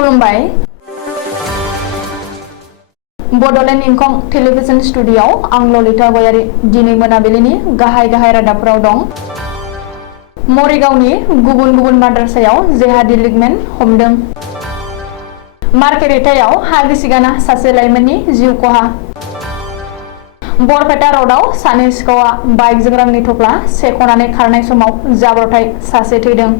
खुलुमबाय बड'लेण्ड इंखं टेलिभिजन स्टुडिय'आव आं ललिता गयारी दिनै मोनाबिलिनि गाहाय रादाबफोराव दं। मरिगावनि गुबुन माद्रासायाव जेहादी लिगमेन हमदों। मार्केरिटायाव हा गिसिगाना सासे लाइमोननि जिउ खहा। बरपेटा र'डआव सानै सिखावा बाइकजों रांनि थफ्ला सेख'नानै खारनाय समाव जाब्रबथाय सासे थैदों।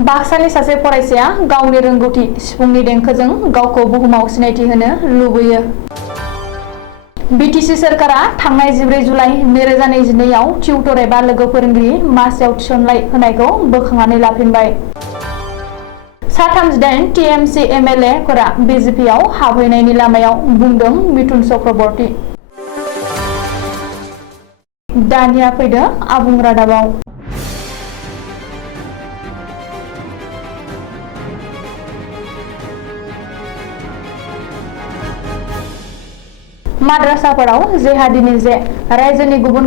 बाक्सानि सासे फरायसाया गावनि रोंगौथि सिफुंनि देंखोजों गावखौ बुहुमाव सिनायथि होनो लुबैयो। बिटिसि सोरखारा थांनाय 14 जुलाइ 2022 आव टिउटर एबा लोगो फोरोंगिरि मासियाव थिसनलाइ होनायखौ बोखांनानै लाफिनबाय। सा 38 टिएमसि एमएलए फोरा बिजेपिआव हाबहैनायनि लामायाव बुंदों मिथुन चक्रबर्ती। दानिया फैदो आबुं रादाबाव। माद्रासाफोराव जेहादीनि जे रायजोनि गुबुन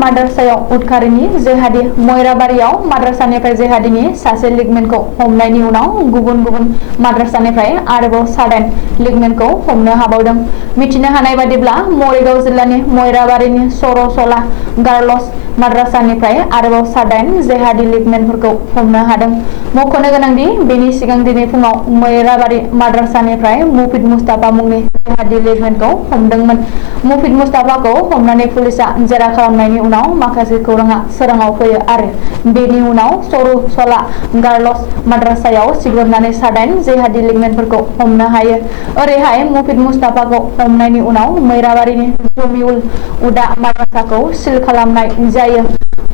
माद्रासायाव उदखारिनि जेहादी मयराबारियाव माद्रासानिफ्राय जेहादीनि सासे लिगमेनखौ हमनायनि उनाव गुबुन माद्रासानिफ्राय आरोबाव 7 लिगमेनखौ हमनो हाबावदों। मिथिनो हानाय बादिब्ला मरिगाव जिल्लानि मयराबारिनि सर'सला गार्लस माद्रासानिफ्राय आरोबाव 7 जेहादी लिगमेनफोरखौ हमनो हादों। मख'नो गोनांदि बेनि सिगां दिनै फुङाव मयराबारि माद्रासानिफ्राय मुफिद मुस्ताफा मुंनि जेहादी लिगमेनखौ हमदोंमोन। मुफिद मुस्ताफाखौ हमनानै पुलिसआ जेरा खालामनायनि उनाव माखासे खौराङा सोराङाव फैयो आरो बेनि उनाव सर'सला गार्लस माद्रासायाव सिग्रोमनानै 7 जेहादी लिगमेनफोरखौ हमनो हायो। ओरैहाय मुफिद मुस्ताफाखौ हमनायनि उनाव मयराबारिनि जमिउल उदा माद्रासाखौ सिल खालामनाय जायो।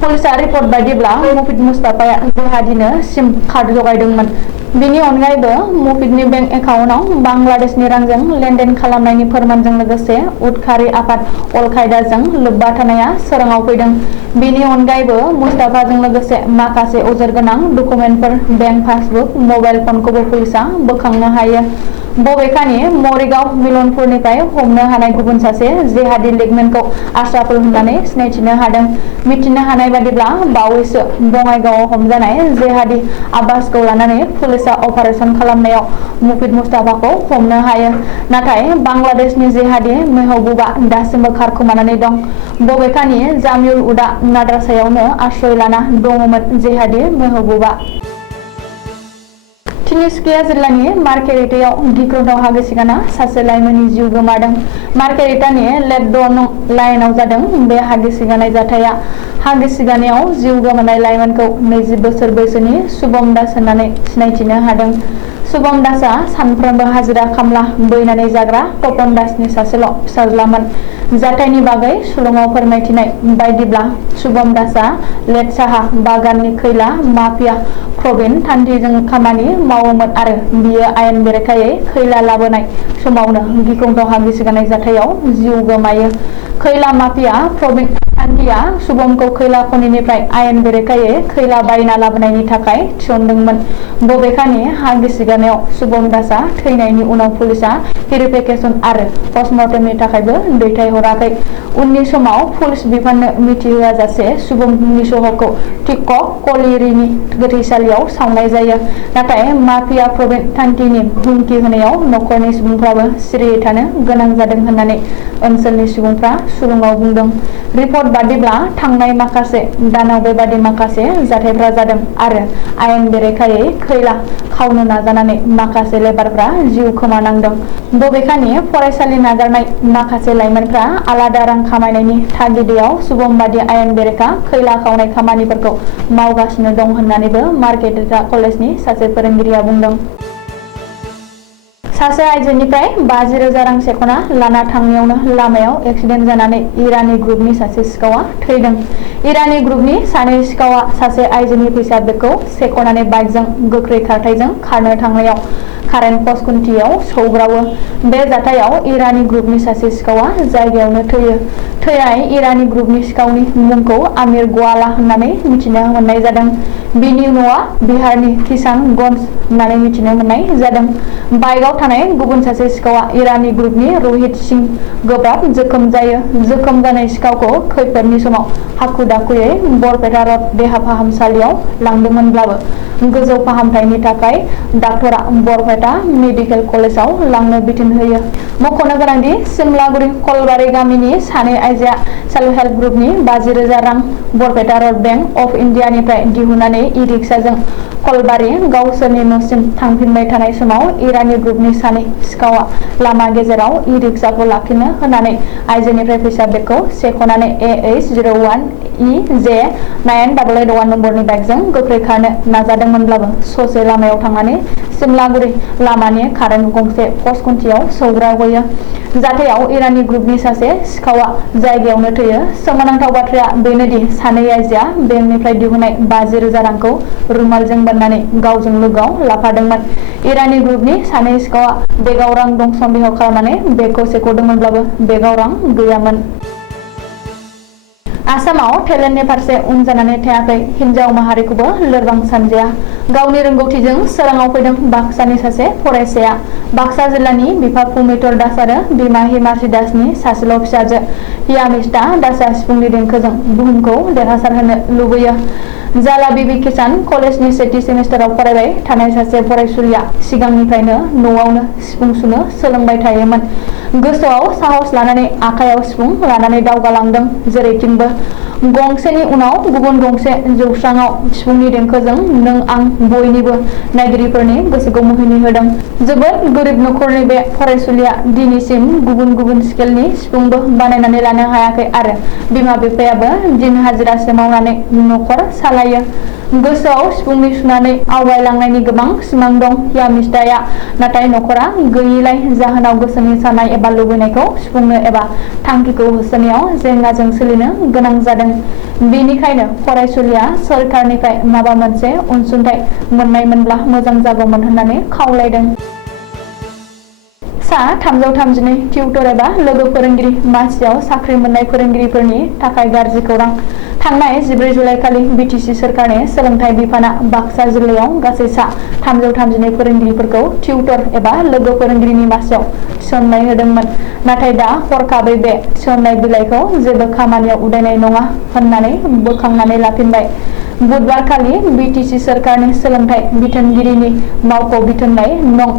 पुलिसआ रिपर्ट बायदिब्ला मुफिद मुस्ताफाया जेहादीनो सिम कार्ड जगायदोंमोन। बेनि अनगायैबो मुफिदनि बेंक एकाउन्टआव बांलादेशनि रांजों लेनदेन खालामनायनि फोरमानजों लोगोसे उदखारि आफाद अल कायदाजों लोब्बा थानाया सोराङाव फैदों। बेनि अनगायैबो मुस्ताफाजों लोगोसे माखासे अजद गोनां डकुमेन्टफोर, बेंक पासबुक, मबाइल फनखौबो पुलिसआ बोखांनो हायो। बबेखानि मरिगाव मिलनपुरनिफ्राय हमनो हानाय गुबुन सासे जेहादी लिगमेनखौ आश्राफुल होननानै सिनायथिनो हादों। मिथिनो हानाय बादिब्ला बावैसो बङाइगावआव हमजानाय जेहादी आब्बासखौ लानानै पुलिसआ अपारेसन खालामनायाव मुफिद मुस्ताफाखौ हमनो हायो। नाथाय बांलादेशनि जेहादी मेहबुबा दासिमबो खारखोमानानै दं। बबेखानि जामिउल उदा माद्रासायावनो आश्रय लाना दङमोन जेहादी मेहबुबा। तिनिसुकिया जिल्लानि मार्केरिटायाव गिख्रंथाव हा गिसिगाना सासे लाइमोननि जिउ गोमादों। मार्केरिटानि लेट द' नं लाइनआव जादों बे हा गिसिगानाय जाथाया। हा गिसिगानायाव जिउ गोमानाय लाइमोनखौ 20 बोसोर बैसोनि शुभम दास होननानै सिनायथिनो हादों। शुभम दासआ सानफ्रोमबो हाजिरा खामला बैनानै जाग्रा तपन दासनि सासेल' फिसाज्लामोन। जाथायनि बागै सुलुङाव फोरमायथिनाय बायदिब्ला शुभम दासआ लेट साहा बागाननि खैला माफिया प्रवीण थान्थिजों खामानि मावोमोन आरो बियो आयेन बेरेखायै खैला लाबोनाय समावनो गिख्रंथाव हा गिसिगानाय जाथायाव जिउ गोमायो। खैला माफिया प्रवीण थान्थिया शुभमखौ खैला खनिनिफ्राय आयेन बेरेखायै खैला बायना लाबोनायनि थाखाय थिसनदोंमोन। बबेखानि हा गिसिगानायाव शुभम दासआ थैनायनि उनाव पुलिसआ भेरिफिकेसन आरो पस्टमर्टेमनि थाखायबो दैथायहराखै। उननि समाव पुलिस बिफाननो मिथिहोआजासे शुभमनि सह'खौ टिकक कलिरिनि गोथैसालियाव सावनाय जायो। नाथाय माफिया प्रवीण थान्थिनि हुमखि होनायाव नखरनि सुबुंफ्राबो सिरियै थानो गोनां जादों होननानै ओनसोलनि सुबुंफ्रा सुलुङाव बुंदों। रिपर्ट बादिब्ला थांनाय माखासे दानाव बेबादि माखासे जाथायफ्रा जादों आरो आयेन बेरेखायै खैला खावनो नाजानानै माखासे लेबारफ्रा जिउ खोमानांदों। बबेखानि फरायसालि नागारनाय माखासे लाइमोनफ्रा आलादा रां खामायनायनि थागिदैयाव शुभम बादि आयेन बेरेखा खैला खावनाय खामानिफोरखौ मावगासिनो दं होननानैबो मार्केरिटा कलेजनि सासे फोरोंगिरिया बुंदों। सासे आइजोनिफ्राय 50,000 रां सेख'ना लाना थांनायावनो लामायाव एक्सिडेन्ट जानानै इरानी ग्रुपनि सासे सिखावा थैदों। इरानी ग्रुपनि सानै सिखावा सासे आइजोनि फैसा बेगखौ सेख'नानै बाइकजों गोख्रै खारथायजों खारनो थांनायाव कारेन्ट पस्ट खुन्थियाव सौग्रावो। बे जाथायाव इरानी ग्रुपनि सासे सिखावा जायगायावनो थैयो। थैनाय इरानी ग्रुपनि सिखावनि मुंखौ आमिर गवाला होननानै मिथिनो मोननाय जादों। बिनि न'आ बिहारनि किशानगंज होननानै मिथिनो मोननाय जादों। बाइकआव थानाय गुबुन सासे सिखावा इरानी ग्रुपनि रहित सिंह गोब्राब जोखोम जायो। जोखोम जानाय सिखावखौ खैफोदनि समाव हाखु दाखुयै बरपेटा रड देहा फाहामसालियाव लांदोंमोनब्लाबो गोजौ फाहामथायनि थाखाय डाक्टरा बरपेटा मेडिकेल कलेजाव लांनो बिथोन होयो। मख'नो गोनांदि सिमलागुरि कलबारि गामिनि सानै आइजोआ सेल्फ हेल्प ग्रुपनि 50,000 रां बरपेटा रड बेंक अफ इन्डियानिफ्राय दिहुननानै इ-रिक्साजों कलबारि गावसोरनि न'सिम थांफिनबाय थानाय समाव इरानि ग्रुपनि सानै सिखावआ लामा गेजेराव इ-रिक्साखौ लाखिनो होनानै आइजोनिफ्राय फैसा बेगखौ सेख'नानै AH01EJ9881 नम्बरनि बाइकजों गोख्रै खारनो नाजादोंमोनब्लाबो ससे लामायाव थांनानै सिमलागुरि लामानि कारेन्ट गंसे पस्ट खुन्थियाव सौग्रावहैयो। जाथायाव इरानि ग्रुपनि सासे सिखावआ जायगायावनो थैयो। सोमोनांथाव बाथ्राया बेनोदि सानै आइजोआ बेंकनिफ्राय दिहुननाय 50,000 रांखौ रुमालजों बोननानै गावजों लोगोआव लाफादोंमोन। इरानि ग्रुपनि सानै सिखावआ बेगाव रां दं सन्देह खालामनानै बेगखौ सेख'दोंमोनब्लाबो बेगाव रां गैयामोन। आसामाव टेलेन्टनि फारसे उन जानानै थायाखै हिन्जाव माहारिखौबो लोरबां सानजाया। गावनि रोंगौथिजों सोराङाव फैदों बाक्सानि सासे फरायसाया। बाक्सा जिल्लानि बिफा पुमितर दास आरो बिमा हिमार्सि दासनि सासेल' फिसाजो हियामिस्ता दासआ सिफुंनि देंखोजों बुहुमखौ देरहासारहोनो लुबैयो। जाला बिबि किसान कलेजनि सेथि सेमिस्टाराव फरायबाय थानाय सासे फरायसुलिया सिगांनिफ्रायनो न'आवनो सिफुं सुनो सोलोंबाय थायोमोन। गोसोआव साहस लानानै आखायाव सिफुं लानानै दावगालांदों जेरैथिंबो। गंसेनि उनाव गुबुन गंसे जौस्राङाव सिफुंनि देंखोजों नों आं बयनिबो नायगिरिफोरनि गोसोखौ मुहिनि होदों। जोबोद गोरिब नखरनि बे फरायसुलिया दिनैसिम गुबुन गुबुन स्केलनि सिफुंबो बानायनानै लानो हायाखै आरो बिमा बिफायाबो दिन हाजिरासो मावनानै नखर सालायो। गोसोआव सिफुंनि सुनानै आवगायलांनायनि गोबां सिमां दं हियामिस्ताया, नाथाय नखरा गैयिलाय जाहोनाव गोसोनि साननाय एबा लुबैनायखौ सुफुंनो एबा थांखिखौ होसोनायाव जेंनाजों सोलिनो गोनां जादों। बेनिखायनो फरायसुलिया सोरखारनिफ्राय माबा मोनसे अनसुंथाइ मोननायमोनब्ला मोजां जागौमोन होननानै खावलायदों। सा 332 टिउटर एबा लोगो फोरोंगिरि मासियाव साख्रि मोननाय फोरोंगिरिफोरनि थाखाय गाज्रि खौरां। थांनाय 14 जुलाइखालि बिटिसि सोरखारनि सोलोंथाइ बिफाना बाक्सा जिल्लायाव गासै सा 332 फोरोंगिरिफोरखौ टिउटर एबा लोगो फोरोंगिरिनि मासियाव थिसननाय होदोंमोन। नाथाय दा हरखाबै बे थिसननाय बिलाइखौ जेबो खामानियाव उदायनाय नङा होननानै बोखांनानै लाफिनबाय। बुधबारखालि बिटिसि सोरखारनि सोलोंथाइ बिथोनगिरिनि मावख' बिथोनलाइ नं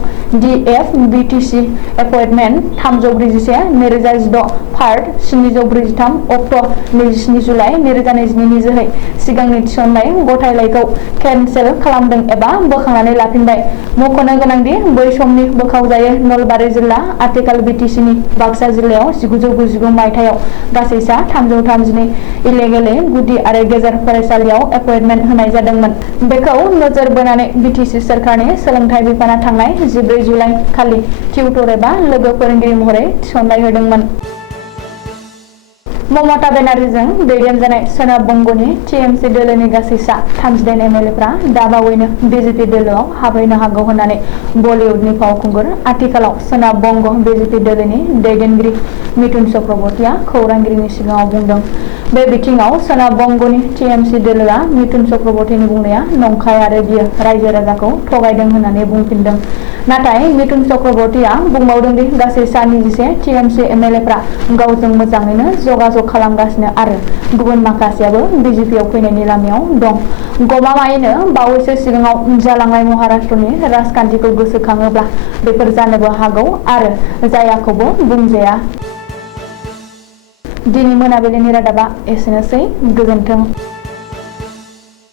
DF बिटिसि एपइन्टमेन्ट 341/2016 पार्ट 743 अक्ट' 27 जुलाइ 2022 नि जोहै सिगांनि थिसननाय गथायलाइखौ केन्सेल खालामदों एबा बोखांनानै लाफिनबाय। मख'नो गोनांदि बै समनि बोखावजायै नलबारि जिल्ला आथिखाल बिटिसिनि बाक्सा जिल्लायाव 1999 मायथाइयाव गासै सा 332 इलेगेलै गुदि आरो गेजेर फरायसालियाव एपइन्टमेन्ट होनाय जादोंमोन। बेखौ नोजोर बोनानै बिटिसि सोरखारनि सोलोंथाइ बिफाना थांनाय 14 जुलाइ खालि टिउटर एबा लोगो फोरोंगिरि महरै थिसननाय होदोंमोन। ममता बेनार्जीजों दैदेनजानाय सोनाब बंग'नि टिएमसि दोलोनि गासै सा 38 एमएलएफ्रा दाबावैनो बिजेपि दोलोआव हाबहैनो हागौ होननानै बलिउडनि फावखुंगुर आथिखालाव सोनाब बंग बिजेपि दोलोनि दैदेनगिरि मिथुन चक्रबर्तीआ खौरांगिरिनि सिगाङाव बुंदों। बे बिथिङाव सोनाब बंग'नि टिएमसि दोलोआ मिथुन चक्रबर्तीनि बुंनाया नंखाय आरो बियो रायजो राजाखौ थगायदों होननानै बुंफिनदों। नाथाय मिथुन चक्रबर्तीआ बुंबावदों दि गासै सा 21 टिएमसि एमएलएफ्रा गावजों मोजाङैनो जगाजग खालामगासिनो आरो गुबुन माखासेयाबो बिजेपिआव फैनायनि लामायाव दं। गमामायैनो बावैसो सिगाङाव जालांनाय महाराष्ट्रनि राजखान्थिखौ गोसोखाङोब्ला बेफोर जानोबो हागौ आरो जायाखौबो बुंजाया। दिनै मोनाबिलिनि रादाबा एसेनोसै। गोजोन्थों।